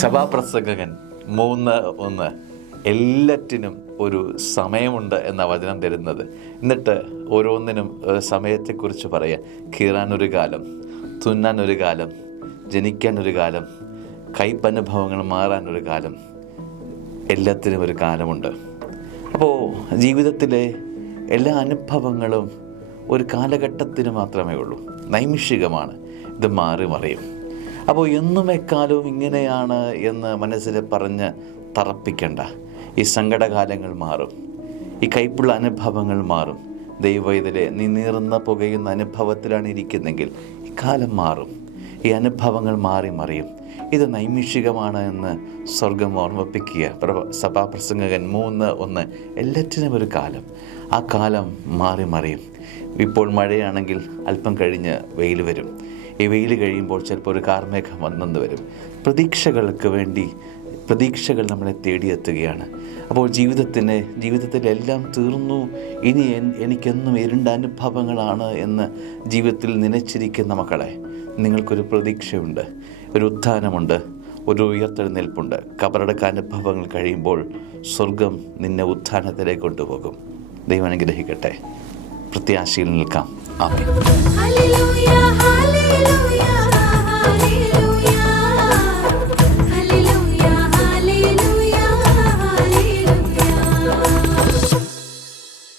സഭാപ്രസംഗകൻ 3:1 എല്ലാറ്റിനും ഒരു സമയമുണ്ട് എന്ന വചനം തരുന്നത്. എന്നിട്ട് ഓരോന്നിനും സമയത്തെക്കുറിച്ച് പറയാം. കീറാനൊരു കാലം, തുന്നാനൊരു കാലം, ജനിക്കാനൊരു കാലം, കയ്പനുഭവങ്ങൾ മാറാനൊരു കാലം, എല്ലാത്തിനും ഒരു കാലമുണ്ട്. അപ്പോൾ ജീവിതത്തിലെ എല്ലാ അനുഭവങ്ങളും ഒരു കാലഘട്ടത്തിന് മാത്രമേ ഉള്ളൂ, നൈമിഷികമാണ്. ഇത് മാറി മറിയും. അപ്പോൾ എന്നും എക്കാലവും ഇങ്ങനെയാണ് എന്ന് മനസ്സിൽ പറഞ്ഞ് തറപ്പിക്കേണ്ട. ഈ സങ്കടകാലങ്ങൾ മാറും, ഈ കയ്പുള്ള അനുഭവങ്ങൾ മാറും. ദൈവവേദനയെ നീ നീറുന്ന പുകയുന്ന അനുഭവത്തിലാണ് ഇരിക്കുന്നെങ്കിൽ ഈ കാലം മാറും, ഈ അനുഭവങ്ങൾ മാറി മറിയും. ഇത് നൈമിഷികമാണ് എന്ന് സ്വർഗം ഓർമ്മിപ്പിക്കുക. സഭാപ്രസംഗകൻ 3:1 എല്ലാറ്റിനും ഒരു കാലം. ആ കാലം മാറി മറിയും. ഇപ്പോൾ മഴയാണെങ്കിൽ അല്പം കഴിഞ്ഞ് വെയിൽ വരും. ഈ വെയിൽ കഴിയുമ്പോൾ ചിലപ്പോൾ ഒരു കാർമേഘം വന്നെന്ന് വരും. പ്രതീക്ഷകൾ നമ്മളെ തേടിയെത്തുകയാണ്. അപ്പോൾ ജീവിതത്തിലെല്ലാം തീർന്നു, ഇനി എനിക്കെന്നും ഇരുണ്ട അനുഭവങ്ങളാണ് എന്ന് ജീവിതത്തിൽ നനച്ചിരിക്കുന്ന മക്കളെ, നിങ്ങൾക്കൊരു പ്രതീക്ഷയുണ്ട്, ഒരു ഉത്ഥാനമുണ്ട്, ഒരു ഉയർത്തെഴുന്നേൽപ്പുണ്ട്. കബറടക്ക അനുഭവങ്ങൾ കഴിയുമ്പോൾ സ്വർഗം നിന്നെ ഉത്ഥാനത്തിലേക്ക് കൊണ്ടുപോകും. ദൈവം അനുഗ്രഹിക്കട്ടെ. പ്രത്യാശയിൽ നിൽക്കാം. ആമേൻ.